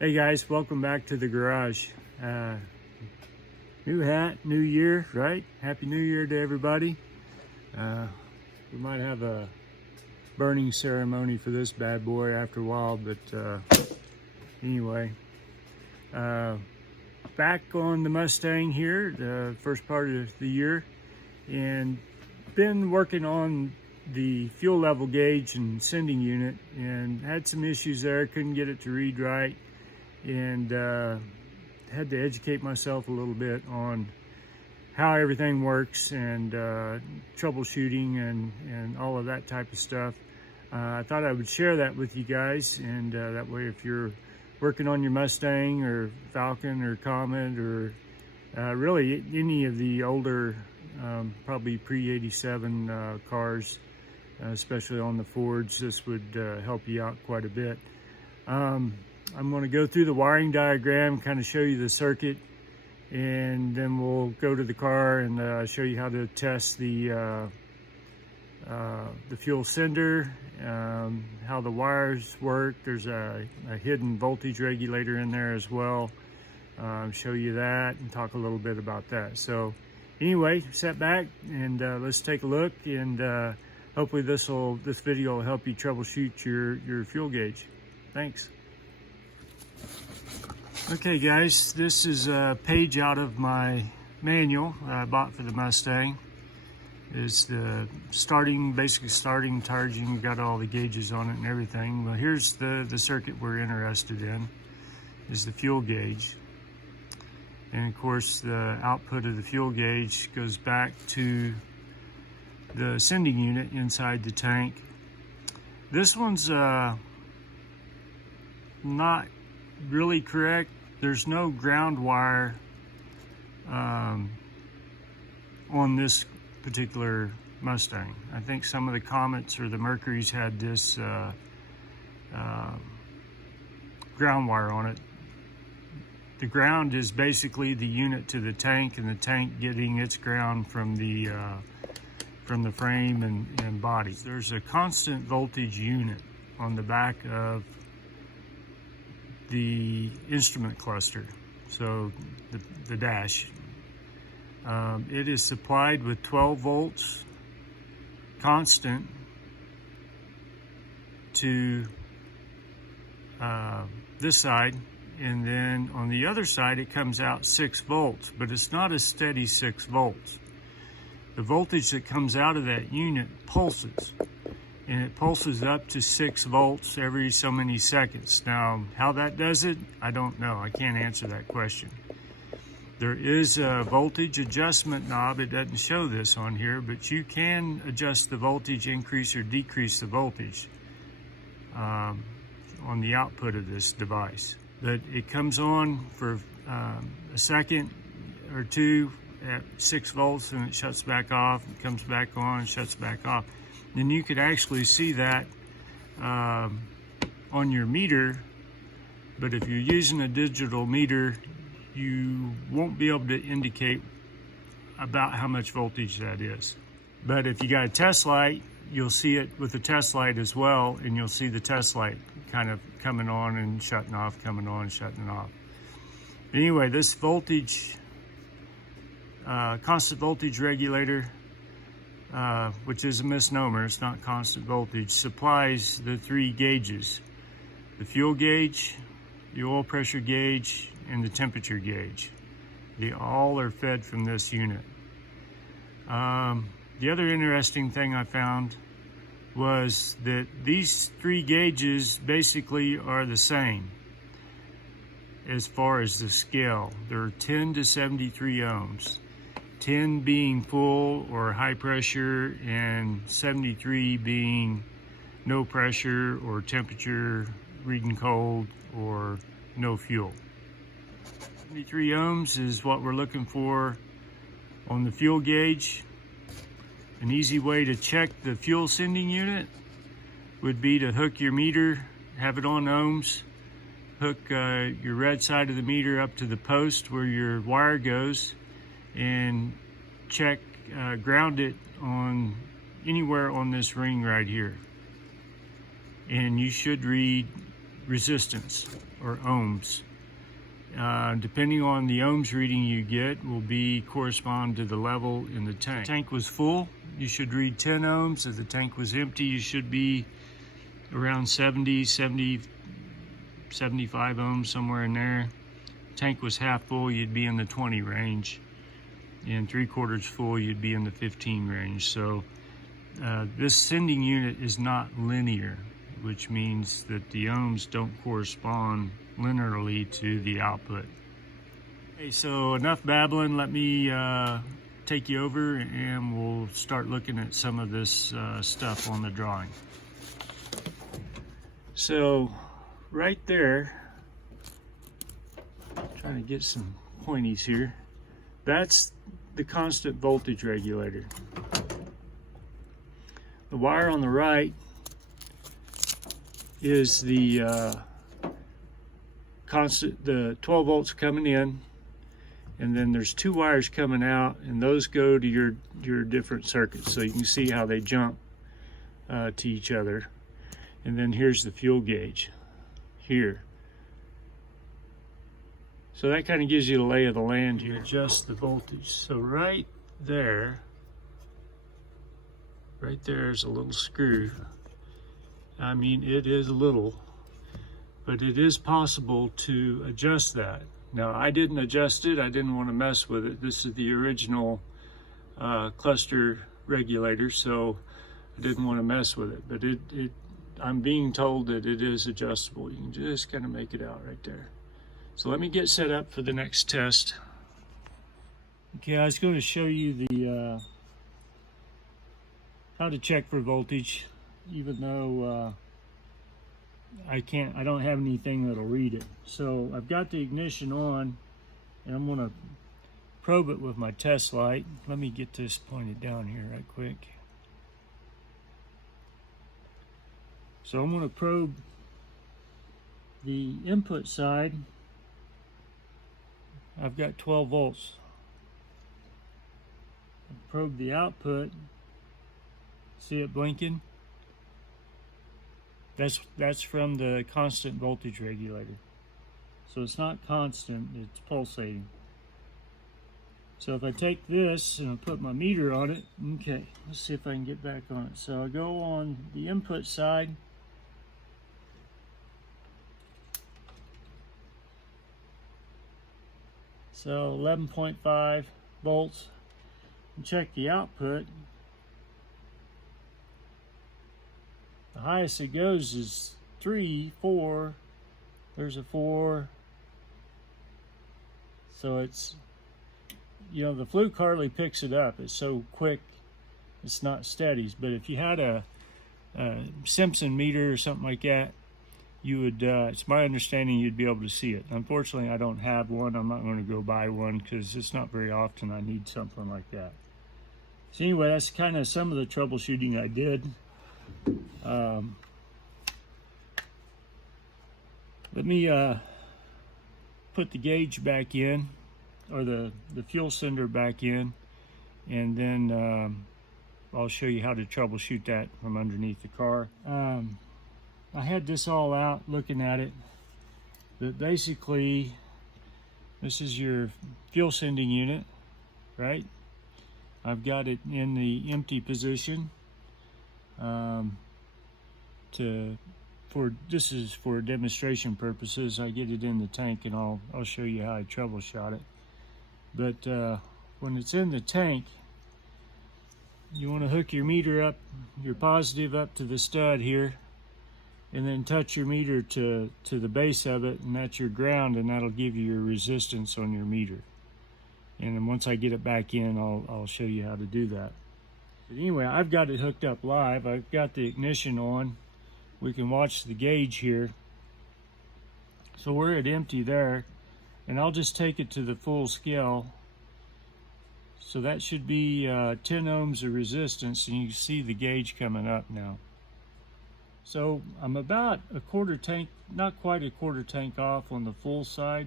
Hey guys, welcome back to the garage. New hat, new year, right? Happy New Year to everybody. We might have a burning ceremony for this bad boy after a while, but anyway. Back on the Mustang here, the first part of the year, and been working on the fuel level gauge and sending unit, and had some issues there, couldn't get it to read right. And had to educate myself a little bit on how everything works and troubleshooting and all of that type of stuff. I thought I would share that with you guys, and that way if you're working on your Mustang or Falcon or Comet or really any of the older probably pre-87 cars, especially on the Fords, this would help you out quite a bit. I'm going to go through the wiring diagram, kind of show you the circuit, and then we'll go to the car and show you how to test the fuel sender, how the wires work. There's a hidden voltage regulator in there as well. Show you that and talk a little bit about that. So anyway, sit back and let's take a look, and hopefully this video will help you troubleshoot your fuel gauge. Thanks. Okay guys, this is a page out of my manual that I bought for the Mustang. It's the basic starting targeting, got all the gauges on it and everything. Well, here's the circuit we're interested in, is the fuel gauge. And of course the output of the fuel gauge goes back to the sending unit inside the tank. This one's not really correct. There's no ground wire on this particular Mustang. I think some of the Comets or the Mercurys had this ground wire on it. The ground is basically the unit to the tank, and the tank getting its ground from the frame and body. There's a constant voltage unit on the back of the instrument cluster, so the dash. It is supplied with 12 volts constant to this side, and then on the other side it comes out 6 volts, but it's not a steady 6 volts. The voltage that comes out of that unit pulses, and it pulses up to 6 volts every so many seconds. Now, how that does it, I don't know. I can't answer that question. There is a voltage adjustment knob. It doesn't show this on here, but you can adjust the voltage, increase or decrease the voltage on the output of this device. But it comes on for a second or two at 6 volts, and it shuts back off, and comes back on, shuts back off. And you could actually see that on your meter, but if you're using a digital meter, you won't be able to indicate about how much voltage that is. But if you got a test light, you'll see it with the test light as well, and you'll see the test light kind of coming on and shutting off, coming on and shutting off. Anyway, this voltage, constant voltage regulator, which is a misnomer, it's not constant voltage, supplies the 3 gauges: the fuel gauge, the oil pressure gauge, and the temperature gauge. They all are fed from this unit. The other interesting thing I found was that these 3 gauges basically are the same as far as the scale. They're 10 to 73 ohms. 10 being full or high pressure, and 73 being no pressure or temperature, reading cold, or no fuel. 73 ohms is what we're looking for on the fuel gauge. An easy way to check the fuel sending unit would be to hook your meter, have it on ohms, hook your red side of the meter up to the post where your wire goes, and check, ground it on anywhere on this ring right here. And you should read resistance or ohms. Depending on the ohms reading you get will correspond to the level in the tank. If the tank was full, you should read 10 ohms. If the tank was empty, you should be around 70, 75 ohms, somewhere in there. Tank was half full, you'd be in the 20 range. And 3/4 full, you'd be in the 15 range. So this sending unit is not linear, which means that the ohms don't correspond linearly to the output. Okay, so enough babbling. Let me take you over and we'll start looking at some of this stuff on the drawing. So right there, trying to get some pointies here, that's the constant voltage regulator. The wire on the right is the the 12 volts coming in, and then there's 2 wires coming out, and those go to your different circuits. So you can see how they jump to each other. And then here's the fuel gauge here. So that kind of gives you the lay of the land here. Adjust the voltage. So right there's a little screw. I mean, it is little, but it is possible to adjust that. Now, I didn't adjust it. I didn't want to mess with it. This is the original cluster regulator, so I didn't want to mess with it. But I'm being told that it is adjustable. You can just kind of make it out right there. So let me get set up for the next test. Okay, I was going to show you the how to check for voltage, even though I don't have anything that'll read it. So I've got the ignition on, and I'm going to probe it with my test light. Let me get this pointed down here right quick. So I'm going to probe the input side. I've got 12 volts. Probe the output. See it blinking? That's from the constant voltage regulator. So it's not constant, it's pulsating. So if I take this and I put my meter on it, okay, let's see if I can get back on it. So I go on the input side. So 11.5 volts. And check the output. The highest it goes is 3, 4. There's a 4. So it's, you know, the fluke hardly picks it up. It's so quick, it's not steady. But if you had a Simpson meter or something like that, you would, it's my understanding you'd be able to see it. Unfortunately, I don't have one. I'm not going to go buy one because it's not very often I need something like that. So anyway, that's kind of some of the troubleshooting I did. Let me put the gauge back in, or the fuel sender back in, and then I'll show you how to troubleshoot that from underneath the car. I had this all out looking at it, but basically this is your fuel sending unit, right? I've got it in the empty position. This is for demonstration purposes. I get it in the tank, and I'll show you how I troubleshoot it. But when it's in the tank, you want to hook your meter up, your positive up to the stud here, and then touch your meter to the base of it, and that's your ground, and that'll give you your resistance on your meter. And then once I get it back in, I'll show you how to do that. But anyway, I've got it hooked up live. I've got the ignition on. We can watch the gauge here. So we're at empty there, and I'll just take it to the full scale. So that should be 10 ohms of resistance, and you can see the gauge coming up now. So I'm about a quarter tank, not quite a quarter tank off on the full side.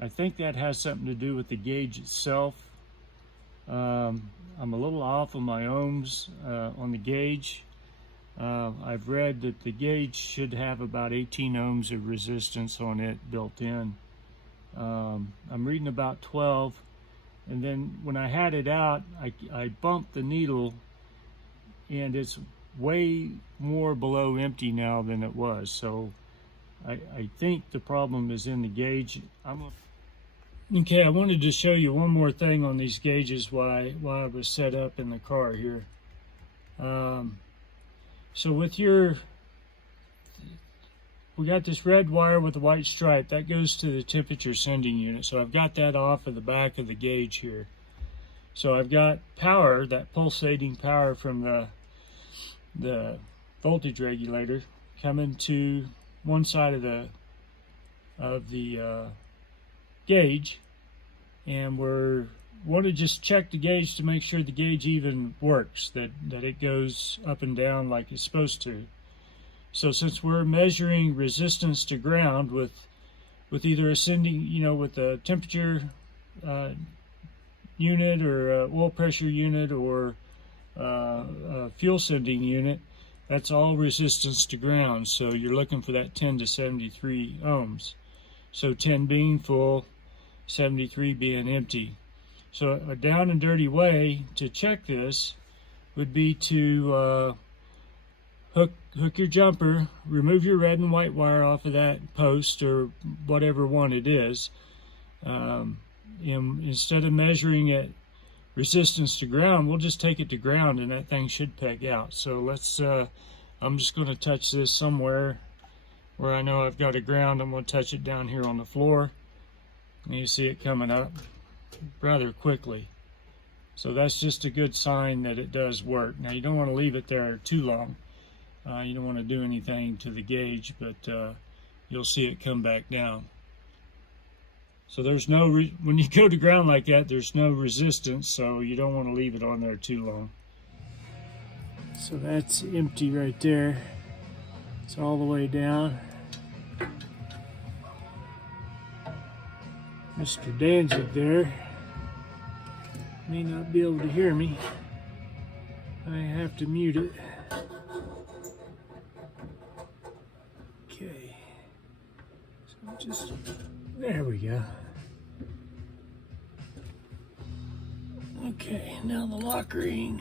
I think that has something to do with the gauge itself. I'm a little off on my ohms on the gauge. I've read that the Gage should have about 18 ohms of resistance on it built in. I'm reading about 12, and then when I had it out, I bumped the needle, and it's way more below empty now than it was. So I think the problem is in the gauge. Okay, I wanted to show you one more thing on these gauges while I was set up in the car here. So with we got this red wire with a white stripe that goes to the temperature sending unit. So I've got that off of the back of the gauge here. So I've got power, that pulsating power from the voltage regulator coming to one side of the gauge, and want to just check the gauge to make sure the gauge even works, that it goes up and down like it's supposed to. So since we're measuring resistance to ground with either ascending, with a temperature unit or a oil pressure unit or a fuel sending unit, that's all resistance to ground. So you're looking for that 10 to 73 ohms. So 10 being full, 73 being empty. So a down and dirty way to check this would be to hook your jumper, remove your red and white wire off of that post or whatever one it is. And instead of measuring at resistance to ground, we'll just take it to ground and that thing should peg out. So let's, I'm just going to touch this somewhere where I know I've got a ground. I'm going to touch it down here on the floor, and you see it coming up rather quickly. So that's just a good sign that it does work. Now you don't want to leave it there too long. You don't want to do anything to the gauge, but you'll see it come back down. So there's no, when you go to ground like that, there's no resistance, so you don't want to leave it on there too long. So that's empty right there. It's all the way down. Mr. Danzig there may not be able to hear me. I have to mute it. Okay. So there we go. Okay, now the lock ring.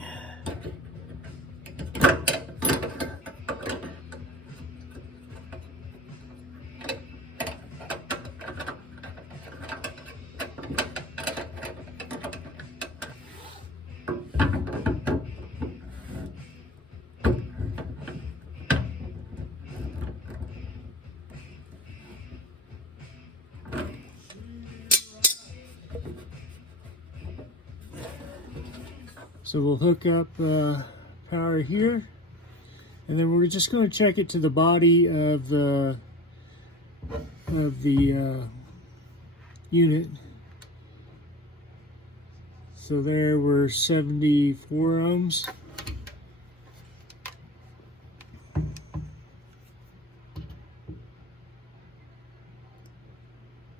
So we'll hook up power here, and then we're just going to check it to the body of the unit. So there we're 74 ohms.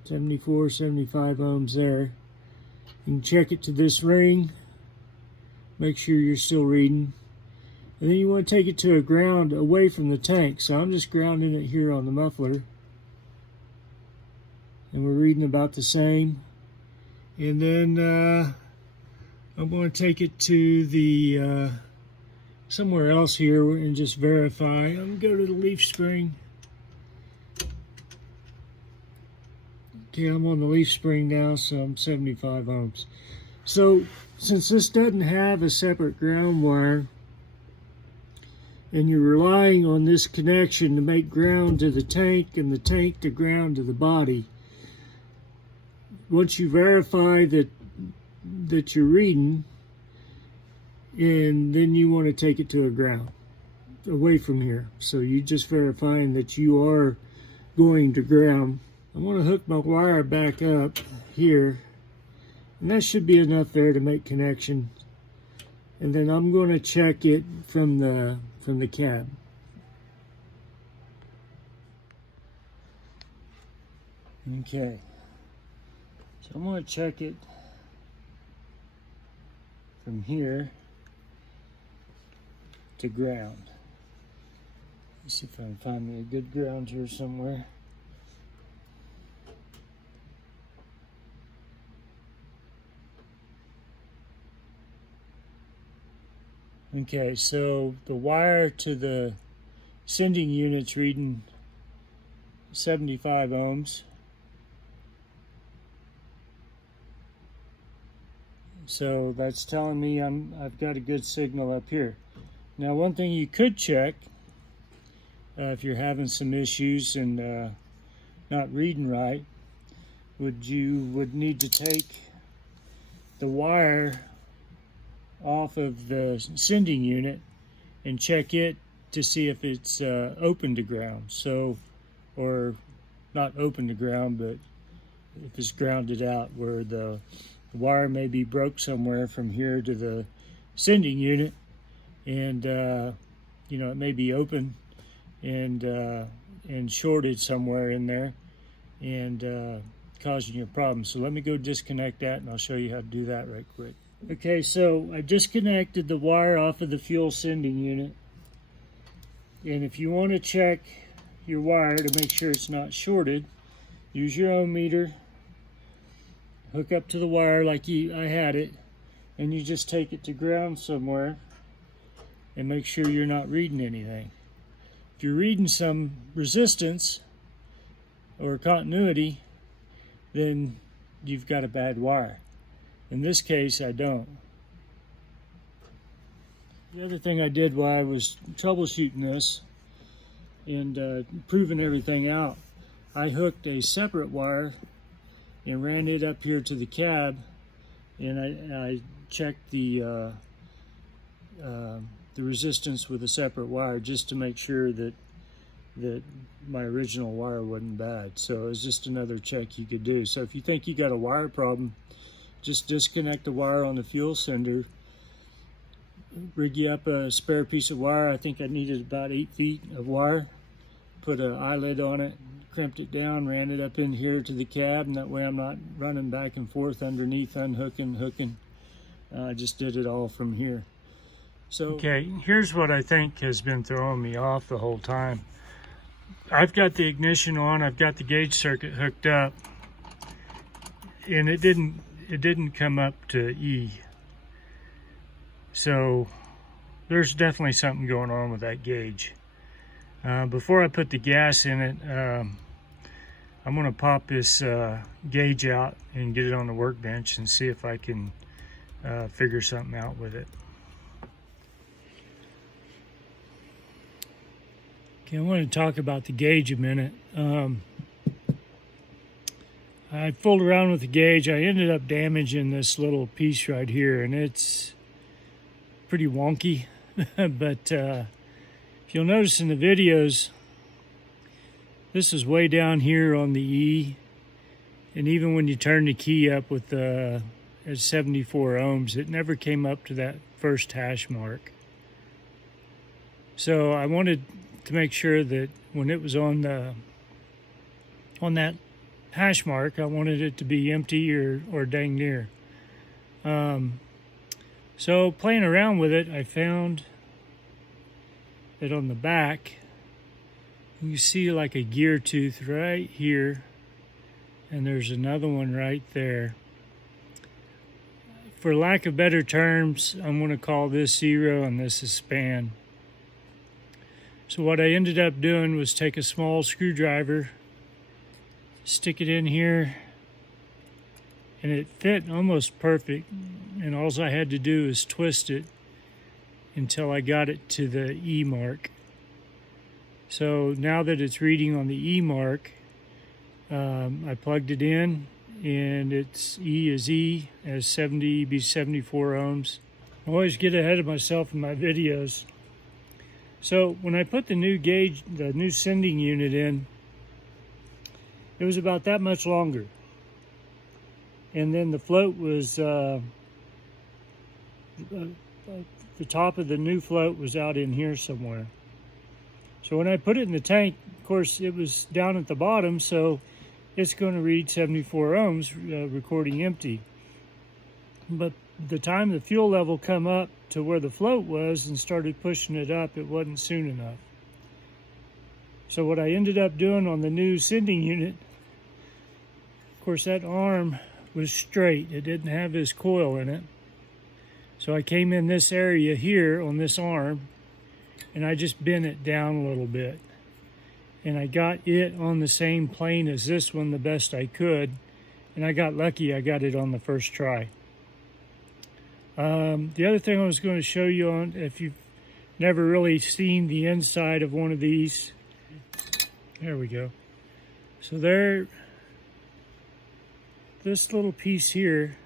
$74, $75 ohms there. You can check it to this ring. Make sure you're still reading. And then you want to take it to a ground away from the tank. So I'm just grounding it here on the muffler. And we're reading about the same. And then I'm going to take it to the somewhere else here and just verify. I'm going to go to the leaf spring. Okay, I'm on the leaf spring now, so I'm 75 ohms. So since this doesn't have a separate ground wire, and you're relying on this connection to make ground to the tank and the tank to ground to the body, once you verify that you're reading, and then you want to take it to a ground away from here. So you just verifying that you are going to ground. I want to hook my wire back up here, and that should be enough there to make connection. And then I'm going to check it from the cab. Okay, so I'm going to check it from here to ground. see if I can find me a good ground here somewhere. Okay, so the wire to the sending unit's reading 75 ohms. So that's telling me I've got a good signal up here. Now, one thing you could check if you're having some issues and not reading right, would need to take the wire off of the sending unit and check it to see if it's open to ground. So, or not open to ground, but if it's grounded out, where the wire may be broke somewhere from here to the sending unit, and you know, it may be open and shorted somewhere in there and causing you a problem. So let me go disconnect that, and I'll show you how to do that right quick. Okay, so I disconnected the wire off of the fuel sending unit, and if you want to check your wire to make sure it's not shorted, use your ohm meter, hook up to the wire like I had it, and you just take it to ground somewhere and make sure you're not reading anything. If you're reading some resistance or continuity, then you've got a bad wire. In this case, I don't. The other thing I did while I was troubleshooting this and proving everything out, I hooked a separate wire and ran it up here to the cab, and I checked the resistance with a separate wire just to make sure that my original wire wasn't bad. So it was just another check you could do. So if you think you got a wire problem, just disconnect the wire on the fuel sender, rig you up a spare piece of wire. I think I needed about 8 feet of wire, put an eyelid on it, crimped it down, ran it up in here to the cab, and that way I'm not running back and forth underneath, unhooking, hooking. I just did it all from here. So okay, here's what I think has been throwing me off the whole time. I've got the ignition on, I've got the gauge circuit hooked up, and it didn't come up to E. So there's definitely something going on with that gauge. Before I put the gas in it, I'm going to pop this gauge out and get it on the workbench and see if I can figure something out with it. Okay, I want to talk about the gauge a minute. I fooled around with the gauge. I ended up damaging this little piece right here, and it's pretty wonky. But if you'll notice in the videos, this is way down here on the E, and even when you turn the key up with at 74 ohms, it never came up to that first hash mark. So I wanted to make sure that when it was on that hash mark, I wanted it to be empty or dang near. So playing around with it, I found that on the back, you see like a gear tooth right here, and there's another one right there. For lack of better terms, I'm going to call this 0 and this is span. So what I ended up doing was take a small screwdriver, stick it in here, and it fit almost perfect, and all I had to do is twist it until I got it to the E mark. So now that it's reading on the E mark, I plugged it in, and it's E is E, as 70 be 74 ohms. I always get ahead of myself in my videos. So when I put the new gauge, the new sending unit in, it was about that much longer. And then the float was, the top of the new float was out in here somewhere. So when I put it in the tank, of course, it was down at the bottom, so it's going to read 74 ohms, recording empty. But the time the fuel level come up to where the float was and started pushing it up, it wasn't soon enough. So what I ended up doing on the new sending unit, of course that arm was straight. It didn't have this coil in it. So I came in this area here on this arm and I just bent it down a little bit. And I got it on the same plane as this one the best I could. And I got lucky, I got it on the first try. The other thing I was going to show you on, if you've never really seen the inside of one of these, there we go. So there, this little piece here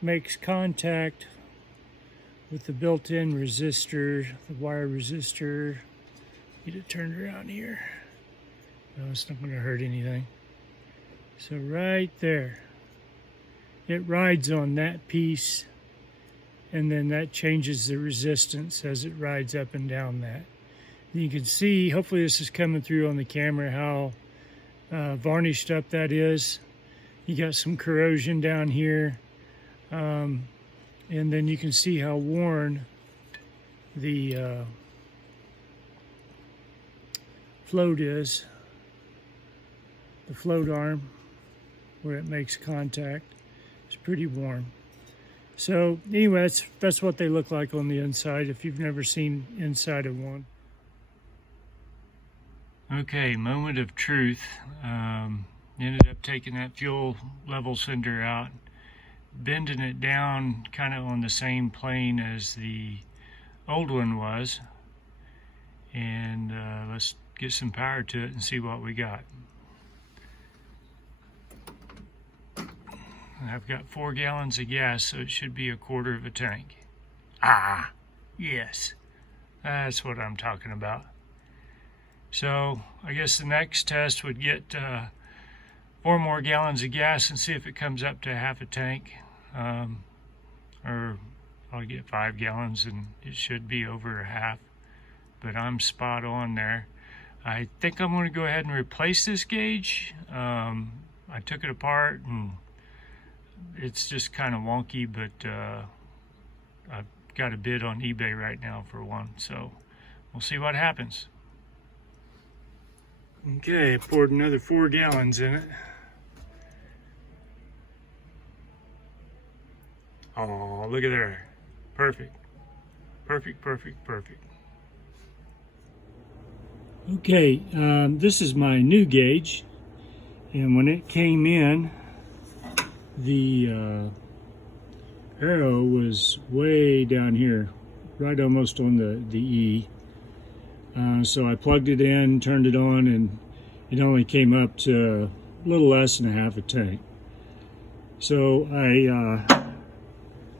makes contact with the built-in resistor, the wire resistor. Get it turned around here. No, it's not going to hurt anything. So right there, it rides on that piece, and then that changes the resistance as it rides up and down that. And you can see, hopefully this is coming through on the camera, how varnished up that is. You got some corrosion down here, and then you can see how worn the float is, the float arm where it makes contact. It's pretty worn. So anyway, that's what they look like on the inside if you've never seen inside of one. Okay, moment of truth. Ended up taking that fuel level sender out, bending it down kind of on the same plane as the old one was, and let's get some power to it and see what we got. I've got 4 gallons of gas, so it should be 1/4 of a tank. Ah, yes, that's what I'm talking about. So I guess the next test would get 4 more gallons of gas and see if it comes up to 1/2 a tank, or I'll get 5 gallons and it should be over 1/2, but I'm spot on there. I think I'm going to go ahead and replace this gauge. I took it apart and it's just kind of wonky, but I've got a bid on eBay right now for one, so we'll see what happens. Okay, I poured another 4 gallons in it. Oh, look at there. Perfect. Perfect, perfect, perfect. Okay, this is my new gauge, and when it came in, the arrow was way down here, right almost on the E. So I plugged it in, turned it on, and it only came up to a little less than 1/2 a tank. So I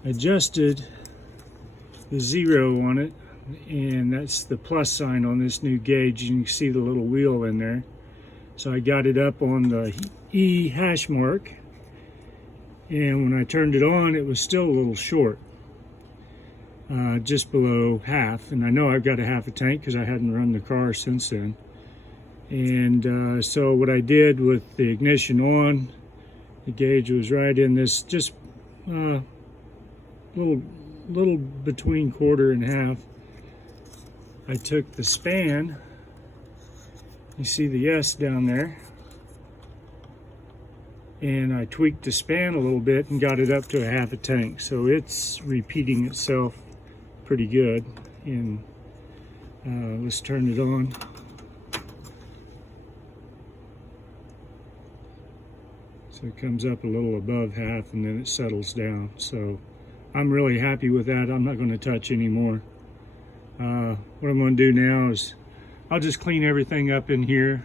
adjusted the 0 on it, and that's the plus sign on this new gauge. You can see the little wheel in there. So I got it up on the E hash mark, and when I turned it on, it was still a little short, just below 1/2. And I know I've got 1/2 a tank because I hadn't run the car since then. And so what I did with the ignition on, the gauge was right in this, just little between 1/4 and 1/2. I took the span, you see the S down there, and I tweaked the span a little bit and got it up to 1/2 a tank. So it's repeating itself pretty good. And let's turn it on. So it comes up a little above 1/2 and then it settles down. So I'm really happy with that. I'm not going to touch anymore. What I'm going to do now is I'll just clean everything up in here.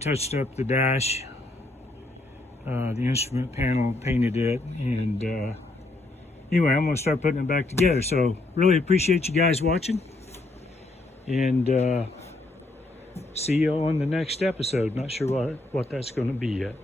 Touched up the dash, the instrument panel, painted it, and anyway, I'm going to start putting it back together. So really appreciate you guys watching, and see you on the next episode. Not sure what that's going to be yet.